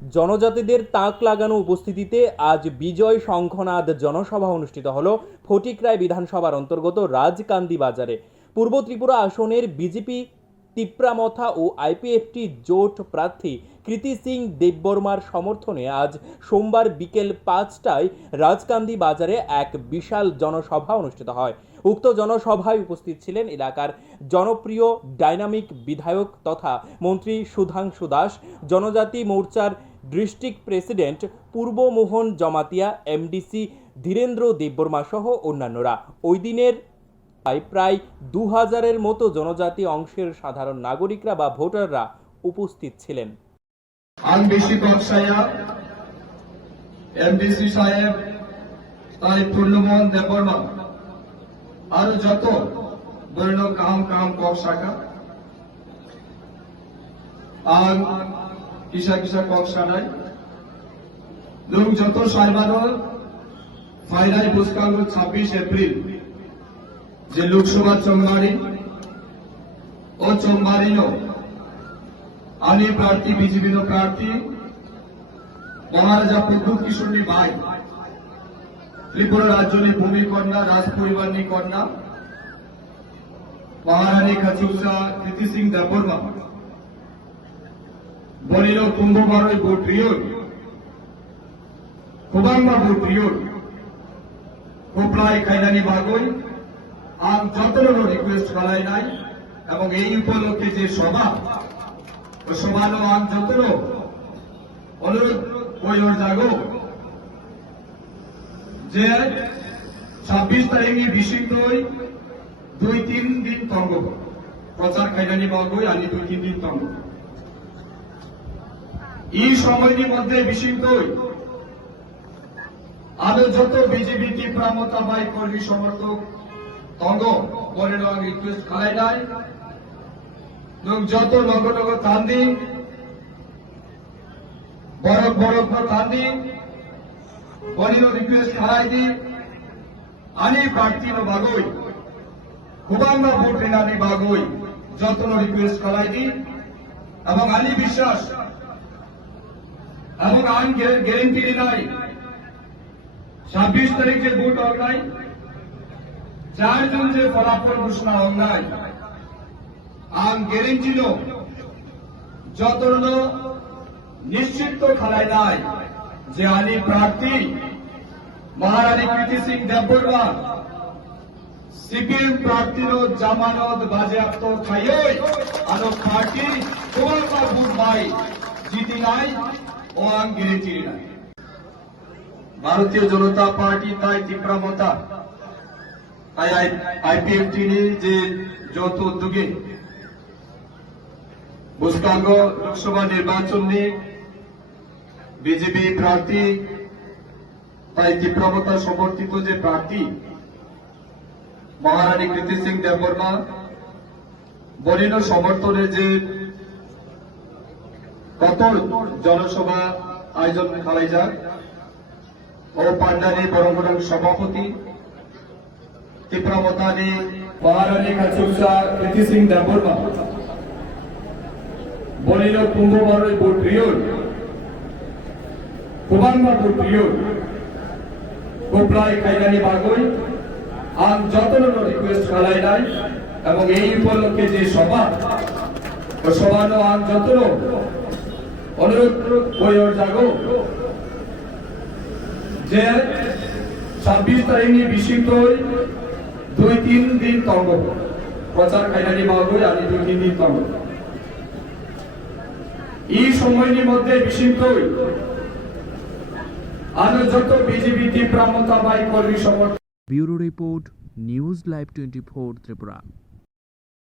জনজাতিদের তাক লাগানো উপস্থিতিতে আজ বিজয় শঙ্খনাদ জনসভা অনুষ্ঠিত হলো ফটিকরায় বিধানসভার অন্তর্গত রাজকান্দি বাজারে। পূর্ব ত্রিপুরা আসনের বিজেপি তিপ্রামথা ও আইপিএফটি জোট প্রার্থী কৃতি সিং দেববর্মার সমর্থনে আজ সোমবার বিকেল 5টায় রাজকান্দি বাজারে এক বিশাল জনসভা অনুষ্ঠিত হয়। উক্ত জনসভায় উপস্থিত ছিলেন এলাকার জনপ্রিয় ডাইনামিক বিধায়ক তথা মন্ত্রী সুধাংশু দাস, জনজাতি মোর্চার ডিস্ট্রিক্ট প্রেসিডেন্ট পূর্ব মোহন জমাতিয়া, এমডিসি ধীরেন্দ্র দেববর্মা সহ অন্যান্যরা। ওই দিনের প্রায় 2000-এর মতো জনজাতি অংশের সাধারণ নাগরিকরা বা ভোটাররা উপস্থিত ছিলেন। এমডিসি সাহেব, তাই পূর্ণমোহন দেববর্মা আর যত বর্ণ কাম কক শাখা আর কিসা কক শাখায় লোক যত সাইবারল ফাইনাল বুসকাঙ্গ 26 এপ্রিল যে লোকসভা চৌমারি ও চৌমারিনো আনি প্রার্থী বিজেপি প্রার্থী মহারাজা প্রদ্যুৎ কিশোরী ভাই ত্রিপুরা রাজ্যની ભૂમિ કન્યા રાજ પરિવારની કન્યા મહારાણી ખચુસા કૃતિ સિંહ દેબબર્મા বলিল কুম্ভবারই বুট্রিয়র কুবাংমা বুট্রিয়র কোপলাই খাইনানি বাগই আম যতনো রিকোয়েস্ট করাই নাই এবং এই উপলক্ষে যে সভা ও সভানো আম যতনো অনুরোধ কইর জাগো যে 26 তারিখে বিশিংটই 2-3 দিন তঙ্গ প্রচার খাইনানি বাগই আনি 2-3 দিন তঙ্গ এই সময়টির মধ্যে বিশিংটই আরো যত বিজেপি তীব্রামতা বাই কর্মী সমর্থক তঙ্গ বলে রিকোয়েস্ট করাই নাই এবং যত নগর তান্দি বরফ তান্দি বলিল রিকোয়েস্ট করাই দি আনি প্রার্থী বাগই কুবাংমা ভোট রেনানি বাগই যত রিকোয়েস্ট করাই দি এবং আনি বিশ্বাস এবং আইন গ্যারেন্টি নাই 26 তারিখে ভোট অনলাই 4 জুন যে ফলাফল ঘোষণা অনলাই আইন গ্যারেন্টি লো যত নিশ্চিত খালাই নাই যে আনি প্রার্থী মহারানী কৃতি সিং দেববর্মা সিপিএম প্রার্থীর জামানত বাজেয়াপ্ত খাইই আর পার্টি কুবাংমা ভোট বাই জিতি নাই ও আইন গ্যারেন্টি নাই। ভারতীয় জনতা পার্টি তাই তীব্রামতা তাই আইপিএফটি যে যৌথ উদ্যোগে বুসকাঙ্গ লোকসভা নির্বাচন নিয়ে বিজেপি প্রার্থী তাই তীব্রামতা সমর্থিত যে প্রার্থী মহারানী কৃতি সিং দেববর্মা বলিল সমর্থনে যে কত জনসভা আয়োজন খালাই যাক ও পান্ডানি বরং সভাপতি তীব্রামতানি মহারানী খচুসা কৃতি সিং দেববর্মা বলিল কুম্ভবারই বুট্রিয়র কুবাংমা বুট্রিয়র কোপলাই খাইনানি বাগই আম যতন রিকোয়েস্ট করাই নাই এবং এই উপলক্ষে যে সভা ও সভানো আম যতন অনুরোধ কইর জাগো যে 26 তারিখে বিশিংটই 2-3 দিন তঙ্গ প্রচার খাইনানি বাগই আনি 2-3 দিন তঙ্গ এই সময়টির মধ্যে বিশিংটই আরো যত বিজেপি তীব্রামতা বাই কর্মী সমর্থক। Bureau report, news live 24 Tripura.